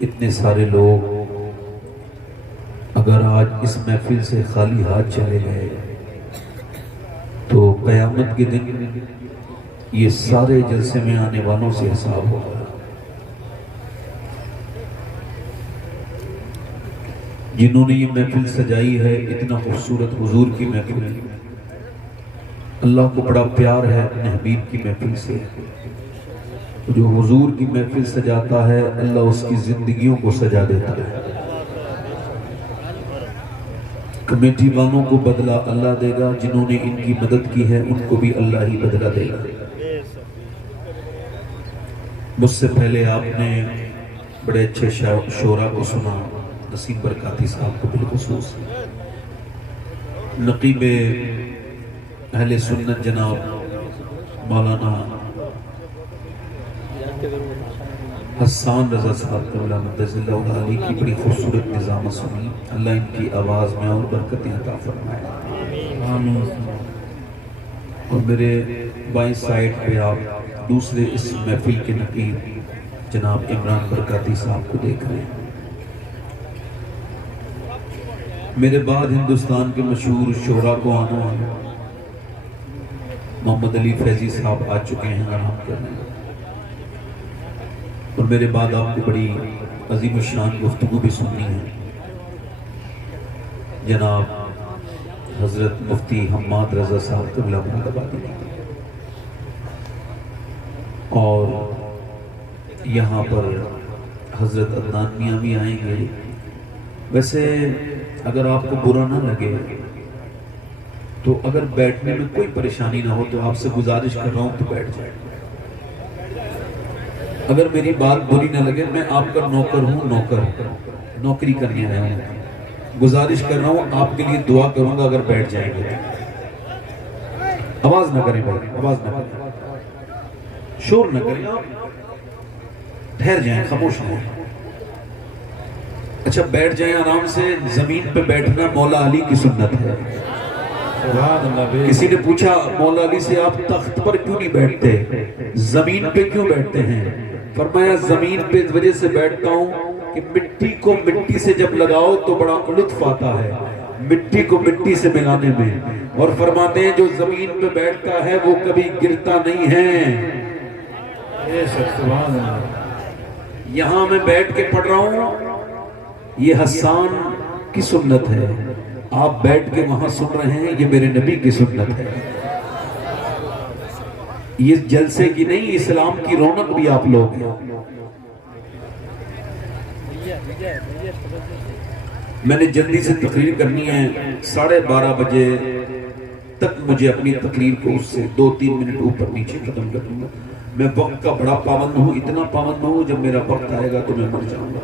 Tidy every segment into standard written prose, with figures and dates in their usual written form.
اتنے سارے لوگ اگر آج اس محفل سے خالی ہاتھ چلے گئے تو قیامت کے دن یہ سارے جلسے میں آنے والوں سے حساب ہوگا۔ جنہوں نے یہ محفل سجائی ہے، اتنا خوبصورت حضور کی محفل ہے، اللہ کو بڑا پیار ہے اپنے حبیب کی محفل سے۔ جو حضور کی محفل سجاتا ہے اللہ اس کی زندگیوں کو سجا دیتا ہے۔ کمیٹی والوں کو بدلہ اللہ دے گا، جنہوں نے ان کی مدد کی ہے ان کو بھی اللہ ہی بدلہ دے گا۔ مجھ سے پہلے آپ نے بڑے اچھے شعراء کو سنا، نسیم برکاتی صاحب کو بالخصوص، نقیب اہل سنت جناب مولانا حسان رضا صاحب قبلہ مقدس اللہ علی کی بڑی خوبصورت نظامت سنی۔ اللہ ان کی آواز میں اور برکتیں عطا فرمائے۔ اور میرے بائیں سائڈ پہ آپ دوسرے اس محفل کے نقیب جناب عمران برکاتی صاحب کو دیکھ رہے ہیں۔ میرے بعد ہندوستان کے مشہور شعراء کو آنا محمد علی فیضی صاحب آ چکے ہیں آرام کرنے، اور میرے بعد آپ کو بڑی عظیم الشان گفتگو بھی سننی ہے۔ جناب حضرت مفتی حماد رضا صاحب قبلہ مرحبادی، اور یہاں پر حضرت عدنان میاں بھی آئیں گے۔ ویسے اگر آپ کو برا نہ لگے تو اگر بیٹھنے میں کوئی پریشانی نہ ہو تو آپ سے گزارش کر رہا ہوں تو بیٹھ جائیں۔ اگر میری بات بری نہ لگے، میں آپ کا نوکر ہوں، نوکری کرنے آیا ہوں، گزارش کر رہا ہوں آپ کے لیے دعا کروں گا اگر بیٹھ جائیں گے۔ آواز نہ کریں بھائی، آواز نہ کریں، شور نہ کریں، ٹھہر جائیں، خاموش ہوں۔ اچھا بیٹھ جائیں آرام سے۔ زمین پہ بیٹھنا مولا علی کی سنت ہے۔ کسی نے پوچھا مولا علی سے آپ تخت پر کیوں نہیں بیٹھتے، زمین پہ کیوں بیٹھتے ہیں؟ فرمایا زمین پہ اس وجہ سے بیٹھتا ہوں کہ مٹی کو مٹی سے جب لگاؤ تو بڑا لطف آتا ہے مٹی کو مٹی سے ملانے میں، اور فرماتے ہیں جو زمین پہ بیٹھتا ہے وہ کبھی گرتا نہیں ہے۔ یہاں میں بیٹھ کے پڑھ رہا ہوں، یہ حسان کی سنت ہے، آپ بیٹھ کے وہاں سن رہے ہیں، یہ میرے نبی کی سنت ہے۔ یہ جلسے کی نہیں، اسلام کی رونق بھی آپ لوگ ہیں۔ میں نے جلدی سے تقریر کرنی ہے، 12:30 بجے تک مجھے اپنی تقریر کو اس سے 2-3 منٹ اوپر نیچے ختم کر دوں گا۔ میں وقت کا بڑا پابند ہوں، اتنا پابند ہوں جب میرا وقت آئے گا تو میں مر جاؤں گا۔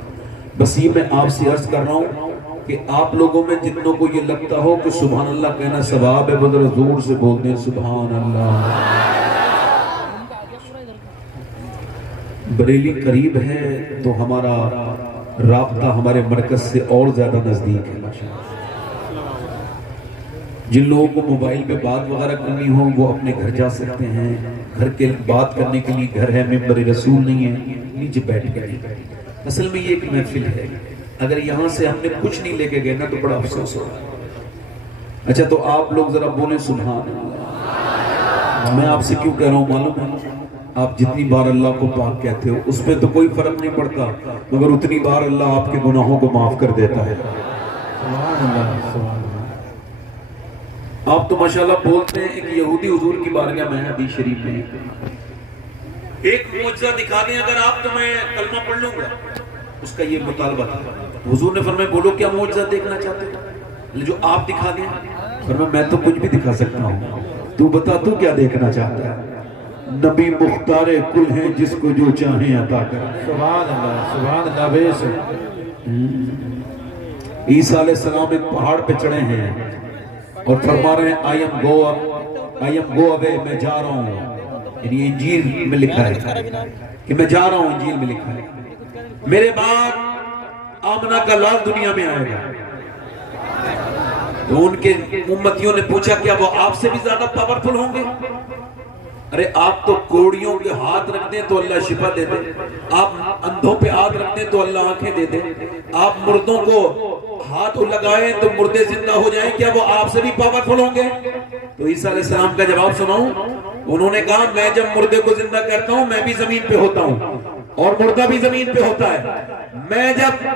بس یہ میں آپ سے عرض کر رہا ہوں کہ آپ لوگوں میں جتنوں کو یہ لگتا ہو کہ سبحان اللہ کہنا ثواب ہے، وہ زور سے بولتے ہیں سبحان اللہ۔ بریلی قریب ہے تو ہمارا رابطہ ہمارے مرکز سے اور زیادہ نزدیک ہے۔ جن لوگوں کو موبائل پہ بات وغیرہ کرنی ہو وہ اپنے گھر جا سکتے ہیں، گھر کے بات کرنے کے لیے گھر ہے، ممبر رسول نہیں ہے، نیچے بیٹھ گئے۔ اصل میں یہ ایک محفل ہے، اگر یہاں سے ہم نے کچھ نہیں لے کے گئے نا تو بڑا افسوس ہوگا۔ اچھا تو آپ لوگ ذرا بولیں سبحان اللہ۔ میں آپ سے کیوں کہہ رہا ہوں معلوم ہے؟ آپ جتنی بار اللہ کو پاک کہتے ہو اس پہ تو کوئی فرق نہیں پڑتا، مگر اتنی بار اللہ آپ کے گناہوں کو معاف کر دیتا ہے۔ آپ تو ماشاءاللہ بولتے ہیں، ایک یہودی حضور کی بارگاہ میں حدیث شریف میں ایک معجزہ دکھا دیں اگر آپ تو میں کلمہ پڑھ لوں گا، اس کا یہ مطالبہ تھا۔ حضور نے فرمایا بولو کیا معجزہ دیکھنا چاہتے ہو؟ جو آپ دکھا دیں۔ فرمایا میں تو کچھ بھی دکھا سکتا ہوں، تو بتا تو کیا دیکھنا چاہتا ہے؟ نبی مختار کل ہیں جس کو جو چاہیں عطا کر۔ سبحان اللہ، سبحان اللہ، بے شک۔ عیسیٰ علیہ السلام ایک پہاڑ پہ چڑھے ہیں اور فرما رہے ہیں I am go away، میں جا رہا ہوں۔ یعنی انجیل میں لکھا ہے کہ میں جا رہا ہوں، انجیل میں لکھا ہے میرے بعد آمنہ کا لال دنیا میں آئے گا۔ تو ان کے امتیوں نے پوچھا کیا وہ آپ سے بھی زیادہ پاورفل ہوں گے؟ ارے آپ تو کوڑیوں کے ہاتھ رکھ دیں تو اللہ شفا دے دے، آپ اندھوں پہ ہاتھ رکھ دیں تو اللہ آنکھیں دے دے، آپ مردوں کو ہاتھ لگائیں تو مردے زندہ ہو جائیں، کیا وہ آپ سے بھی پاورفل ہوں گے؟ تو عیسیٰ علیہ السلام کا جواب سناؤں، انہوں نے کہا میں جب مردے کو زندہ کرتا ہوں میں بھی زمین پہ ہوتا ہوں اور مردہ بھی زمین پہ ہوتا ہے، میں جب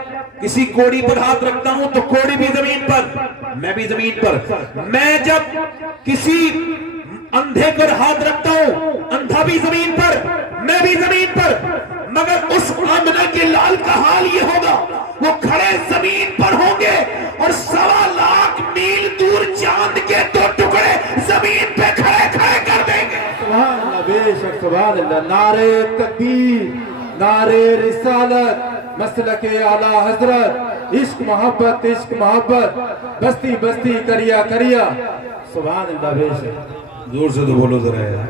کسی کوڑی پر ہاتھ رکھتا ہوں تو کوڑی بھی زمین پر، میں بھی زمین پر، میں جب کسی اندھے پر ہاتھ رکھتا ہوں اندھا بھی زمین پر، میں بھی زمین پر، مگر اس آمنہ کے لال کا حال یہ ہوگا وہ کھڑے زمین پر ہوں گے اور 1.25 میل دور چاند کے 2 ٹکڑے زمین پہ کھڑے کھڑے کر دیں گے۔ سبحان اللہ، بے شک سبحان اللہ، نعرہ تکبیر، نعرہ رسالت، مسلک اعلی حضرت، عشق محبت، بستی بستی کریا کریا، سبحان اللہ، بے شک زور سے تو بولو ذرا یار۔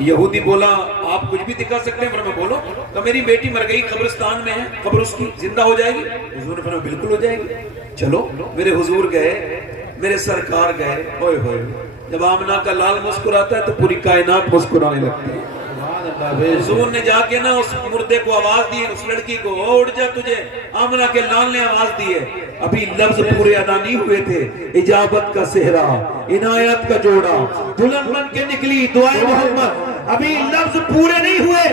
یہودی بولا آپ کچھ بھی دکھا سکتے ہیں، میں بولو تو میری بیٹی مر گئی قبرستان میں ہے، قبر اس کی زندہ ہو جائے گی؟ حضور نے فرمایا بالکل ہو جائے گی۔ چلو میرے حضور گئے، میرے سرکار گئے، ہوئے ہوئے جب آمنہ کا لال مسکراتا ہے تو پوری کائنات مسکرانے لگتی ہے۔ حضور نے جا کے نا اس مردے کو آواز دی، اس لڑکی کو، اٹھ جا، تجھے آمنہ کے لال نے آواز دی ہے۔ ابھی لفظ پورے ادا نہیں ہوئے تھے، اجابت کا صحرا، عنایت کا جوڑا، دلہن بن کے نکلی دعائے محمد، ابھی لفظ پورے نہیں ہوئے،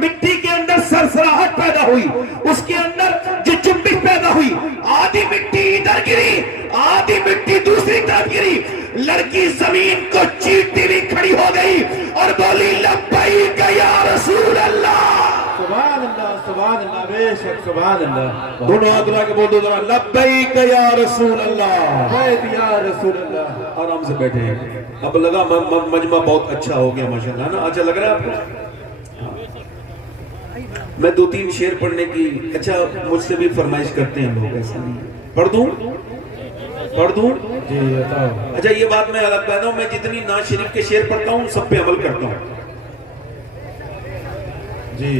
مٹی کے اندر سرسراہٹ پیدا ہوئی، اس کے اندر جو چمبک پیدا ہوئی، آدھی مٹی ادھر گری، آدھی مٹی دوسری طرف گری، لڑکی زمین کو چیرتی ہوئی کھڑی ہو گئی اور بولی لبیک یا رسول اللہ۔ سبحان اللہ، سبحان اللہ، بے شک سبحان اللہ، دونوں ہاتھ اٹھا کے بول دو ذرا، لبیک یا رسول اللہ، لبیک یا رسول اللہ۔ آرام سے بیٹھے ہیں۔ اب لگا مجمع بہت اچھا ہو گیا ماشاءاللہ نا، اچھا لگ رہا ہے آپ کو؟ میں 2-3 شعر پڑھنے کی، اچھا مجھ سے بھی فرمائش کرتے ہیں لوگ، ایسا نہیں پڑھ دوں؟ جی بتاؤ۔ اچھا یہ بات میں الگ کہتا ہوں، میں جتنی ناز شریف کے شعر پڑھتا ہوں سب پہ عمل کرتا ہوں۔ جی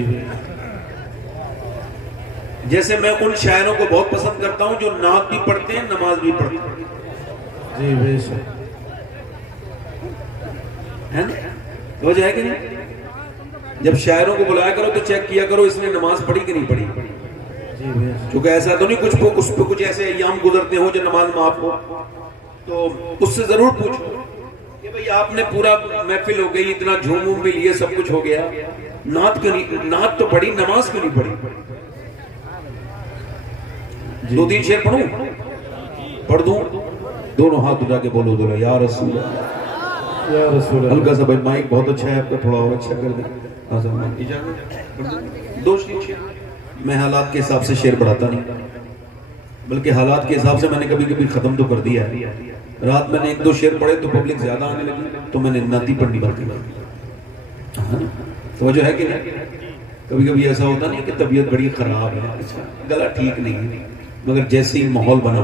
جیسے میں ان شاعروں کو بہت پسند کرتا ہوں جو نعت بھی پڑھتے ہیں نماز بھی پڑھتے ہیں، جی بے شک، ہے نا؟ وجہ ہے کہ نہیں؟ جب شاعروں کو بلایا کرو تو چیک کیا کرو اس نے نماز پڑھی کہ نہیں پڑھی، جی بے شک، کیونکہ ایسا تو نہیں کچھ اس پہ کچھ ایسے ایام گزرتے ہوں جو نماز معاف ہو، تو اس سے ضرور پوچھو کہ بھئی آپ نے پورا محفل ہو گئی، اتنا جھوم بھی لیے، سب کچھ ہو گیا، نعت تو پڑھی، نماز کیوں نہیں پڑھی؟ 2-3 شعر پڑھوں؟ پڑھ دوں؟ دونوں ہاتھ اٹھا کے بولو ذرا، یا رسول اللہ، یا رسول اللہ۔ ہلکا سا بھائی مائک بہت اچھا ہے آپ کا، تھوڑا اور اچھا کر دیں۔ اجازت 2 شعر، میں حالات کے حساب سے شعر پڑھاتا نہیں، بلکہ حالات کے حساب سے میں نے کبھی کبھی ختم تو کر دیا ہے۔ رات میں نے 1-2 شعر پڑھے تو پبلک زیادہ آنے لگی تو میں نے نعتی پڑھنی بند کر دی۔ توجہ ہے کہ نہیں؟ کبھی کبھی ایسا ہوتا نہیں کہ طبیعت بڑی خراب ہے، گلا ٹھیک نہیں ہے، مگر جیسے ہی ماحول بنا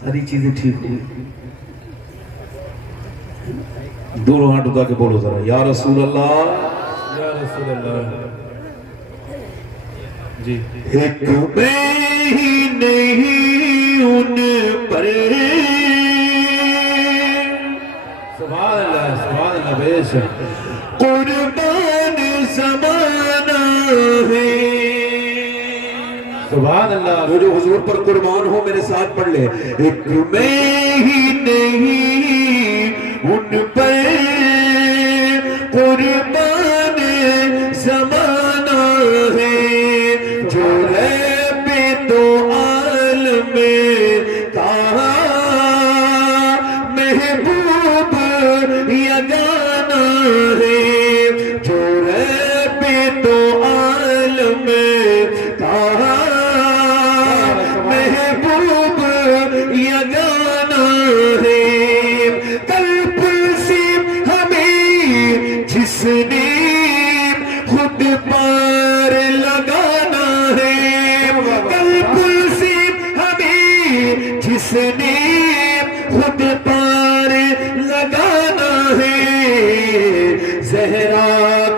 ساری چیزیں ٹھیک ہوئی۔ دونوں ہاتھ اٹھا کے بولو ذرا، یا رسول اللہ، یا رسول اللہ۔ جی ایک میں ہی نہیں ان پر، سبحان اللہ، سبحان اللہ، بے شک، قربان زمانہ ہے۔ سبحان اللہ، وہ جو حضور پر قربان ہو میرے ساتھ پڑھ لے، ایک میں ہی نہیں ان پر، قربان زمانہ ہے، جو رب دو عالم کہا محبوب یگانہ ہے، جو رب دو عالم کہا محبوب یگانہ ہے، قلب سے ہمیں جس نے خود پار لگانا ہے، قلب سے ہمیں جس نے خود پار لگانا ہے، زہرا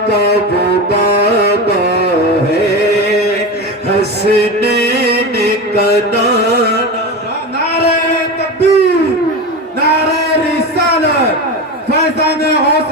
کا وہ بابا ہے، حسنین کا نانا۔ نعرہ تکبیر، نعرہ رسالت، فیضان غوث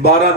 12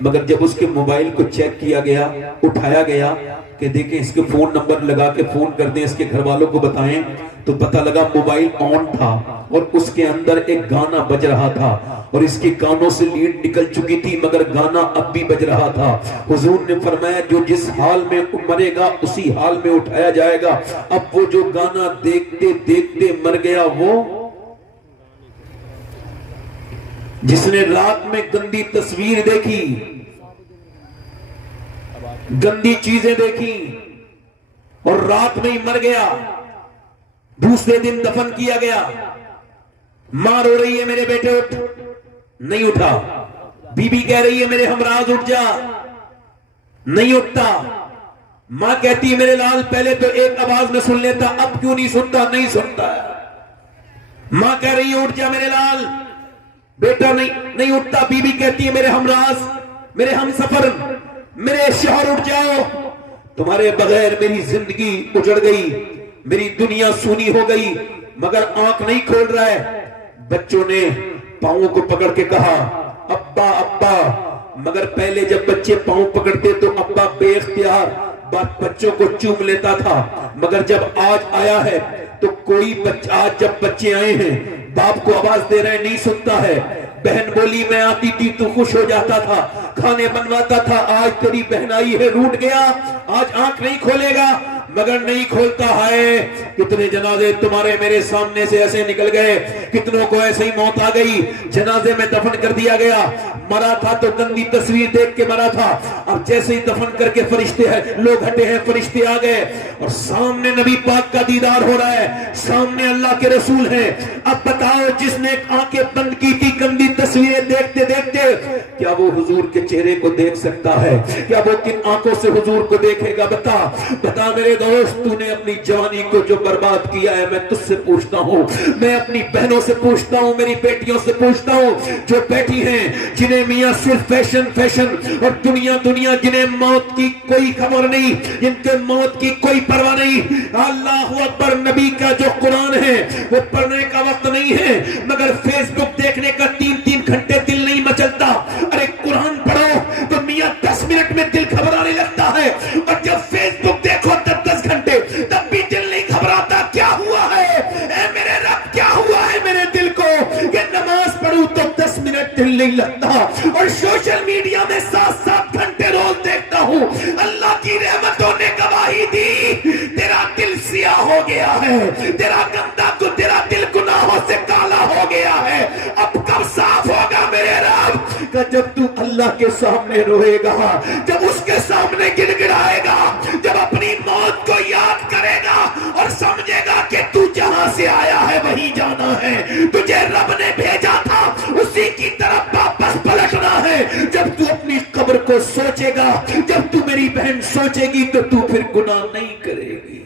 مگر جب اس کے موبائل کو چیک کیا گیا، اٹھایا گیا کہ دیکھیں اس کے فون نمبر لگا کے فون کر دیں، اس کے گھر والوں کو بتائیں، تو پتہ لگا موبائل آن تھا اور اس کے اندر ایک گانا بج رہا تھا اور اس کے کانوں سے لیڈ نکل چکی تھی مگر گانا اب بھی بج رہا تھا۔ حضور نے فرمایا جو جس حال میں مرے گا اسی حال میں اٹھایا جائے گا۔ اب وہ جو گانا دیکھتے دیکھتے مر گیا، وہ جس نے رات میں گندی تصویر دیکھی، گندی چیزیں دیکھی اور رات میں ہی مر گیا، دوسرے دن دفن کیا گیا۔ ماں رو رہی ہے میرے بیٹے اٹھ، نہیں اٹھا۔ بی بی کہہ رہی ہے میرے ہمراز اٹھ جا، نہیں اٹھتا۔ ماں کہتی ہے میرے لال پہلے تو ایک آواز میں سن لیتا، اب کیوں نہیں سنتا؟ نہیں سنتا ہے۔ ماں کہہ رہی ہے اٹھ جا میرے لال، بیٹا نہیں اٹھتا۔ بی بی کہتی ہے میرے ہمراز، میرے ہم سفر، میرے شوہر اٹھ جاؤ، تمہارے بغیر میری زندگی اجڑ گئی، میری دنیا سونی ہو گئی، مگر آنکھ نہیں کھول رہا ہے۔ بچوں نے پاؤں کو پکڑ کے کہا ابا ابا، مگر پہلے جب بچے پاؤں پکڑتے تو ابا بے اختیار بچوں کو چوم لیتا تھا، مگر جب آج آیا ہے تو کوئی بچہ، آج جب بچے آئے ہیں باپ کو آواز دے رہے ہیں، نہیں سنتا ہے۔ بہن بولی میں آتی تھی تو خوش ہو جاتا تھا، کھانے بنواتا تھا، آج تیری بہن آئی ہے روٹ گیا، آج آنکھ نہیں کھولے گا، مگر نہیں کھولتا ہے۔ کتنے جنازے تمہارے میرے سامنے سے ایسے نکل گئے، کتنوں کو ایسے ہی موت آ گئی، جنازے میں دفن کر دیا گیا۔ مرا تھا تو گندی تصویر دیکھ کے مرا تھا، اب جیسے ہی دفن کر کے فرشتے ہیں، لوگ ہٹے ہیں، فرشتے آ گئے اور سامنے نبی پاک کا دیدار ہو رہا ہے، سامنے اللہ کے رسول ہیں۔ اب بتاؤ جس نے آنکھیں بند کی تھی گندی تصویریں دیکھتے دیکھتے، کیا وہ حضور کے چہرے کو دیکھ سکتا ہے؟ کیا وہ کن آنکھوں سے حضور کو دیکھے گا؟ بتا میرے دوست، تو نے اپنی جوانی کو جو برباد کیا ہے، میں تجھ سے پوچھتا ہوں، میں اپنی بہنوں سے پوچھتا ہوں، میری بیٹیوں سے پوچھتا ہوں جو بیٹھی ہیں، جنہیں میاں صرف فیشن اور دنیا، جنہیں موت کی کوئی خبر نہیں، جن کے موت کی کوئی پرواہ نہیں۔ اللہ اکبر، نبی کا جو قرآن ہے وہ پڑھنے کا وقت نہیں ہے، مگر فیس بک دیکھنے کا 3 گھنٹے دل نہیں مچلتا۔ ارے قرآن پڑھو تو میاں 10 منٹ میں دل گھبرانے لگتا ہے، اور جب فیس بک دیکھو 10 گھنٹے تب بھی دل نہیں گھبراتا۔ کیا ہوا ہے اے میرے رب، کیا ہوا ہے میرے دل کو کہ نماز پڑھوں تو 10 منٹ دل نہیں لگتا، اور سوشل میڈیا میں 7 گھنٹے روز دیکھتا ہوں۔ اللہ کی رحمتوں نے گواہی دی، تیرا دل سیاہ ہو گیا ہے، تیرا دل گناہوں سے کالا ہو گیا ہے، اب کب صاف ہوگا میرے رب؟ کہ جب تو اللہ کے سامنے روئے گا، جب اس کے سامنے گڑ گڑائے گا، جب اپنی موت کو یاد کرے گا اور سمجھے گا کہ تو جہاں سے آیا ہے وہی جانا ہے، تجھے رب نے بھیجا تھا اسی کی طرف واپس پلٹنا ہے۔ جب تو اپنی قبر کو سوچے گا، جب تو میری بہن سوچے گی تو تو پھر گناہ نہیں کرے گی۔